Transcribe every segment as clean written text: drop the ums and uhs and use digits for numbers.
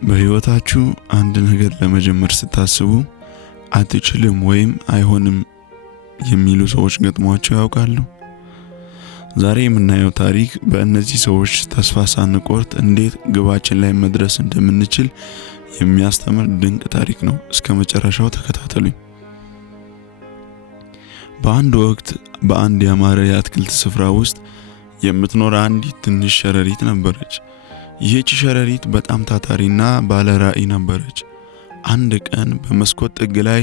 በህይወታችሁ አንድ ነገር ለመጀመር ስታስቡ አትችልም ወይም አይሆንም የሚሉ ሰዎች ገጥሟቸው ያውቃሉ? ዛሬ የምናየው ታሪክ በእነዚህ ሰዎች ተስፋ ሳንቆርጥ እንዴት ግባችን ላይ መድረስ እንደምንችል የሚያስተምር ድንቅ ታሪክ ነው። እስከ መጨረሻው ተከታተሉኝ። በአንድ ወቅት በአንድ ያማረ የአትክልት ስፍራ ውስጥ የምትኖር አንዲት ትንሽ ሸረሪት ነበረች። ይህች ሸረሪት በጣም ታታሪና ባለ ራዕይ ነበረች። አንድ ቀን በመስኮት ጥግ ላይ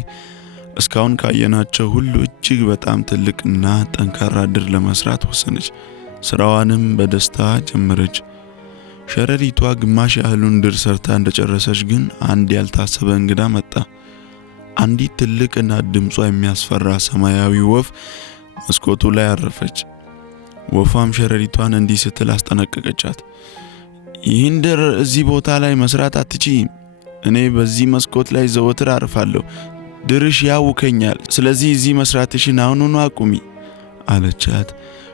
እስካሁን ካየናቸው ሁሉ እጅግ በጣም ትልቅና ጠንካራ ድር ለመስራት ወሰነች። ስራዋንም በደስታ ጀመረች። ሸረሪቷ ግማሽ ያህሉን ድር ሰርታ እንደጨረሰች ግን አንድ ያልታሰበ እንግዳ መጣ። አንዲት ትልቅና ድምጿ የሚያስፈራ ሰማያዊ ወፍ መስኮቱ ላይ አረፈች። ወፏም ሸረሪቷን እንዲህ ስትል አስጠነቀቀቻት። ይህን ድር እዚህ ቦታ ላይ መስራት አትችይም። እኔ በዚህ መስኮት ላይ ዘወትር አርፋለሁ። ድርሽ ያውከኛል። ስለዚህ እዚህ መስራትሽን አሁኑኑ አቁሚ አለቻት።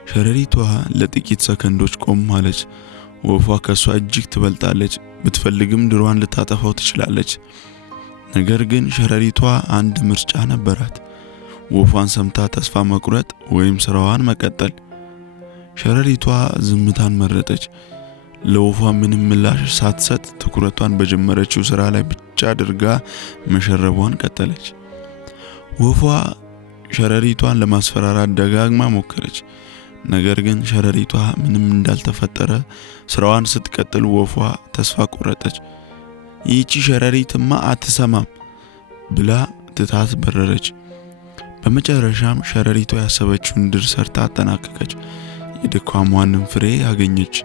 ሸረሪቷ ለጥቂት ሰከንዶች ቆም አለች። ወፏ ከሷ እጅግ ትበልጣለች። ብትፈልግም ድሯን ልታጠፋው ትችላለች። ነገር ግን ሸረሪቷ አንድ ምርጫ ነበራት። ወፏን ሰምታ ተስፋ መቁረጥ ወይም ስራዋን መቀጠል። ሸረሪቷ ዝምታን መረጠች። ለወፏ ምንም ምላሽ ሳትሰጥ ትኩረቷን በጀመረችው ስራ ላይ ብቻ አድርጋ መሸረቧን ቀጠለች። ወፏ ሸረሪቷን ለማስፈራራት ደጋግማ ሞከረች። ነገር ግን ሸረሪቷ ምንም እንዳልተፈጠረ ስራዋን ስትቀጥል ወፏ ተስፋ ቆረጠች። ይህቺ ሸረሪትማ አትሰማም ብላ ትታት በረረች። በመጨረሻም ሸረሪቷ ያሰበችውን ድር ሰርታ አጠናቀቀች። የድካሟንም ፍሬ አገኘች።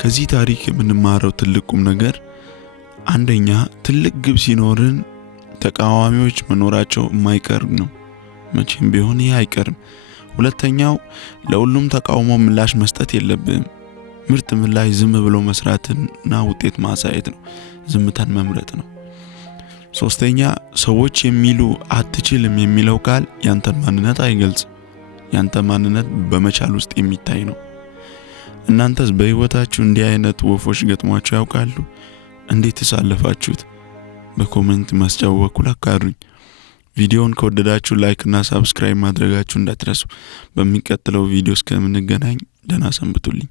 ከዚህ ታሪክ የምንማረው ትልቁም ነገር አንደኛ ትልቅ ግብ ሲኖርን ተቃዋሚዎች መኖራቸው የማይቀር ነው። መቼም ቢሆን ይህ አይቀርም። ሁለተኛው ለሁሉም ተቃውሞ ምላሽ መስጠት የለብንም። ምርጥ ምላሽ ዝም ብሎ መስራትና ውጤት ማሳየት ነው። ዝምታን መምረጥ ነው። ሶስተኛ ሰዎች የሚሉ አትችልም የሚለው ቃል ያንተን ማንነት አይገልጽም። ያንተ ማንነት በመቻል ውስጥ የሚታይ ነው። እናንተስ በህይወታችሁ እንዲህ አይነት ወፎች ገጥሟችሁ ያውቃሉ? እንዴትስ አለፋችሁት? በኮሜንት መስጫው በኩል አጋሩኝ። ቪዲዮውን ከወደዳችሁ ላይክ እና ሰብስክራይብ ማድረጋችሁ እንዳትረሱ። በሚቀጥለው ቪዲዮ እስከምንገናኝ ደህና ሰንብቱልኝ።